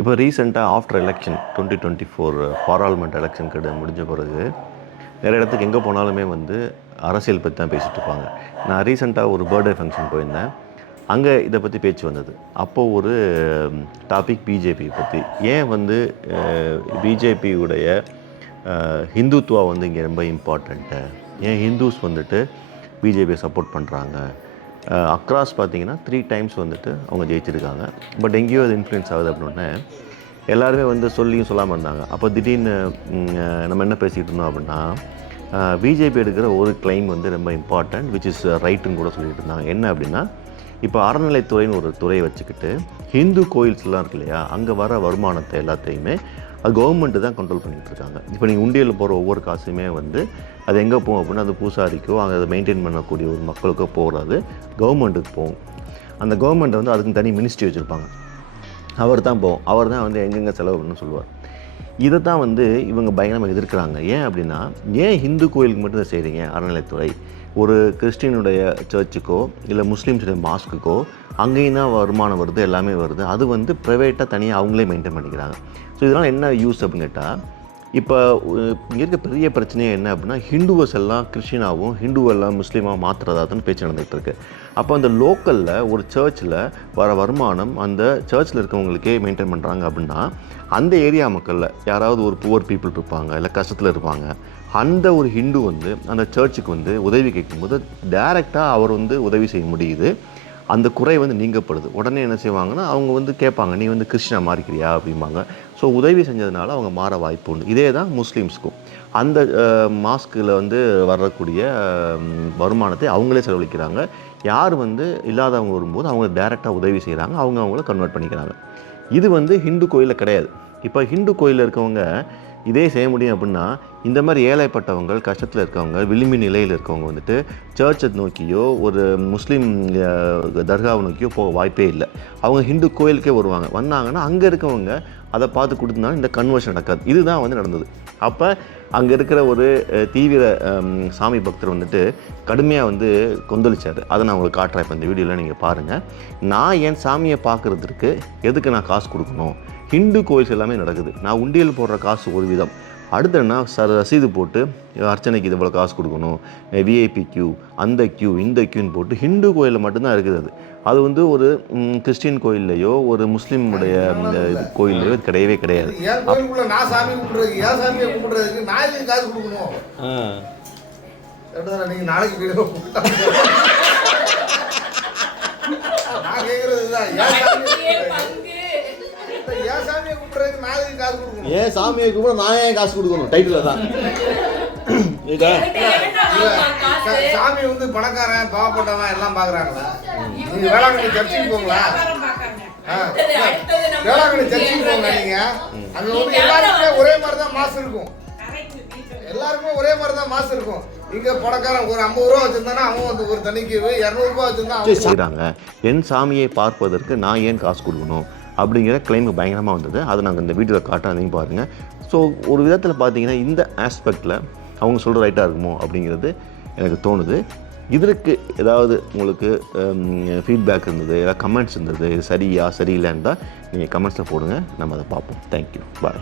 இப்போ ரீசெண்டாக after election twenty twenty four பாராளுமன்ற எலெக்ஷன் கிட்ட முடிஞ்ச பிறகு நிறைய இடத்துக்கு எங்கே போனாலுமே வந்து அரசியல் பற்றி தான் பேசிகிட்டு இருப்பாங்க. நான் ரீசெண்டாக ஒரு பர்த்டே ஃபங்க்ஷன் போயிருந்தேன். அங்கே இதை பற்றி பேச்சு வந்தது. அப்போது ஒரு டாபிக் பிஜேபி பற்றி. ஏன் வந்து பிஜேபியுடைய ஹிந்துத்துவா வந்து இங்கே ரொம்ப இம்பார்ட்டண்ட்டு? ஏன் ஹிந்துஸ் வந்துட்டு பிஜேபியை சப்போர்ட் பண்ணுறாங்க? அக்ராஸ் பார்த்தீங்கன்னா த்ரீ டைம்ஸ் வந்துட்டு அவங்க ஜெயிச்சிருக்காங்க. பட் எங்கேயோ அது இன்ஃப்ளூயன்ஸ் ஆகுது அப்படின்னே எல்லாருமே வந்து சொல்லியும் சொல்லாமல் இருந்தாங்க. அப்போ திடீர்னு நம்ம என்ன பேசிகிட்டு இருந்தோம் அப்படின்னா பிஜேபி எடுக்கிற ஒரு கிளைம் வந்து ரொம்ப இம்பார்ட்டன்ட் விச் இஸ் ரைட்டுன்னு கூட சொல்லிட்டு இருந்தாங்க. என்ன அப்படின்னா இப்போ அறநிலைத்துறைன்னு ஒரு துறையை வச்சுக்கிட்டு ஹிந்து கோயில்ஸ்லாம் இருக்கு இல்லையா? அங்கே வர வருமானத்தை எல்லாத்தையுமே அது கவர்மெண்ட்டு தான் கண்ட்ரோல் பண்ணிகிட்டு இருக்காங்க இப்போ நீங்கள் உண்டியலில் போகிற ஒவ்வொரு காசுமே வந்து அது எங்கே போகும் அப்படின்னா அது பூசாரிக்கோ அங்கே அதை மெயின்டைன் பண்ணக்கூடிய ஒரு மக்களுக்கோ போகாது. கவர்மெண்ட்டுக்கு போகும். அந்த கவர்மெண்ட் வந்து அதுக்கு தனி மினிஸ்ட்ரி வச்சுருப்பாங்க. அவர் தான் போகும். அவர் தான் வந்து எங்கெங்கே செலவு பண்ணணும்னு சொல்லுவார். இதை தான் வந்து இவங்க பயங்கரமாக எதிர்க்கிறாங்க. ஏன் அப்படின்னா ஏன் ஹிந்து கோயிலுக்கு மட்டும் இதை செய்கிறீங்க அறநிலைத்துறை ஒரு கிறிஸ்டினுடைய சர்ச்சுக்கோ இல்லை முஸ்லீம்ஸுடைய மாஸ்க்குக்கோ அங்கேயும் தான் வருமானம் வருது எல்லாமே வருது. அது வந்து ப்ரைவேட்டாக தனியாக அவங்களே மெயின்டைன் பண்ணிக்கிறாங்க. ஸோ இதனால் என்ன யூஸ் அப்படின்னு கேட்டால் இப்போ இங்கே இருக்க பெரிய பிரச்சனையே என்ன அப்படின்னா ஹிந்துவஸ் எல்லாம் கிறிஸ்டினாகவும் ஹிந்துவெல்லாம் முஸ்லீமாக மாற்றுறதாதான் பேச்சு நடந்துகிட்டு இருக்கு. அப்போ அந்த லோக்கலில் ஒரு சர்ச்சில் வர வருமானம் அந்த சர்ச்சில் இருக்கவங்களுக்கே மெயின்டைன் பண்ணுறாங்க அப்படின்னா அந்த ஏரியா மக்களில் யாராவது ஒரு புவர் பீப்புள் இருப்பாங்க இல்லை கஷ்டத்தில் இருப்பாங்க. அந்த ஒரு ஹிந்து வந்து அந்த சர்ச்சுக்கு வந்து உதவி கேட்கும்போது டைரெக்டாக அவர் வந்து உதவி செய்ய முடியுது. அந்த குறை வந்து நீங்கப்படுது. உடனே என்ன செய்வாங்கன்னா அவங்க வந்து கேட்பாங்க நீ வந்து கிருஷ்ணா மாறிக்கிறியா? அப்படிம்பாங்க. ஸோ உதவி செஞ்சதுனால அவங்க மாற வாய்ப்பு உண்டு. இதே தான் முஸ்லீம்ஸ்க்கும். அந்த மாஸ்கில் வந்து வரக்கூடிய வருமானத்தை அவங்களே செலவழிக்கிறாங்க. யார் வந்து இல்லாதவங்க வரும்போது அவங்க டைரெக்டாக உதவி செய்கிறாங்க அவங்க அவங்கள கன்வெர்ட் பண்ணிக்கிறாங்க. இது வந்து ஹிந்து கோயிலில் கிடையாது. இப்போ ஹிந்து கோயிலில் இருக்கவங்க இதே செய்ய முடியும் அப்படின்னா இந்த மாதிரி ஏழைப்பட்டவங்க கஷ்டத்தில் இருக்கவங்க விளிம்பி நிலையில் இருக்கவங்க வந்துட்டு சர்ச்சை நோக்கியோ ஒரு முஸ்லீம் தர்காவை நோக்கியோ போக வாய்ப்பே இல்லை. அவங்க ஹிந்து கோயிலுக்கே வருவாங்க. வந்தாங்கன்னா அங்கே இருக்கவங்க அதை பார்த்து கொடுத்தனால இந்த கன்வர்ஷன் நடக்காது. இதுதான் வந்து நடந்தது. அப்போ அங்கே இருக்கிற ஒரு தீவிர சாமி பக்தர் வந்துட்டு கடுமையாக வந்து கொந்தளிச்சார். அதை நான் உங்களுக்கு காட்டுறேன். இப்போ இந்த வீடியோவில் நீங்கள் பாருங்கள் நான் என் சாமியை பார்க்குறதுக்கு எதுக்கு நான் காசு கொடுக்கணும்? ஹிந்து கோயில்ஸ் எல்லாமே நடக்குது. நான் உண்டியல் போடுற காசு ஒரு விதம். அடுத்து என்ன? ச ரசீது போட்டு அர்ச்சனைக்கு இது இவ்வளோ காசு கொடுக்கணும். விஐபி கியூ அந்த கியூ இந்த கியூன்னு போட்டு ஹிந்து கோயிலில் மட்டும்தான் இருக்குது அது. அது வந்து ஒரு கிறிஸ்டின் கோயில்லையோ ஒரு முஸ்லீமுடைய கோயில்லையோ இது கிடையவே கிடையாது. என் ஏன் சாமியை கூட நான் ஏன் காசு கொடுக்கணும் டைட்டில் தான். சாமி வந்து பணக்காரன் பாவப்பட்டவன் எல்லாம் பாக்குறாங்களா? நீங்க வேளாங்கண்ணி சர்ச்சுக்கு போங்களா? ஆ. வேளாங்கண்ணி சர்ச்சுக்கு போங்க நீங்க. அங்க வந்து எல்லாருக்குமே ஒரே மாதிரி தான் மாசு இருக்கும். எல்லாருக்குமே ஒரே மாதிரி தான் மாசு இருக்கும். இங்க பணக்காரன் ஒரு ஐம்பது ரூபா வச்சிருந்தானா அவன் வந்து ஒரு தனிக்கு இரநூறு ரூபாய் வச்சிருந்தா செய்கிறாங்க என் சாமியை பார்ப்பதற்கு நான் ஏன் காசு கொடுக்கணும்? அப்படிங்கிற கிளைம் பயங்கரமாக வந்தது. அதை நாங்கள் இந்த வீடியோவில் காட்டாதையும் பாருங்கள் ஸோ ஒரு விதத்தில் பார்த்தீங்கன்னா இந்த ஆஸ்பெக்டில் அவங்க சொல்கிற ரைட்டாக இருக்குமோ அப்படிங்கிறது எனக்கு தோணுது. இதற்கு ஏதாவது உங்களுக்கு ஃபீட்பேக் இருந்தது ஏதாவது கமெண்ட்ஸ் இருந்தது இது சரியா சரியில்லைன்னு தான் நீங்கள் கமெண்ட்ஸில் போடுங்க. நம்ம அதை பார்ப்போம். Thank you bye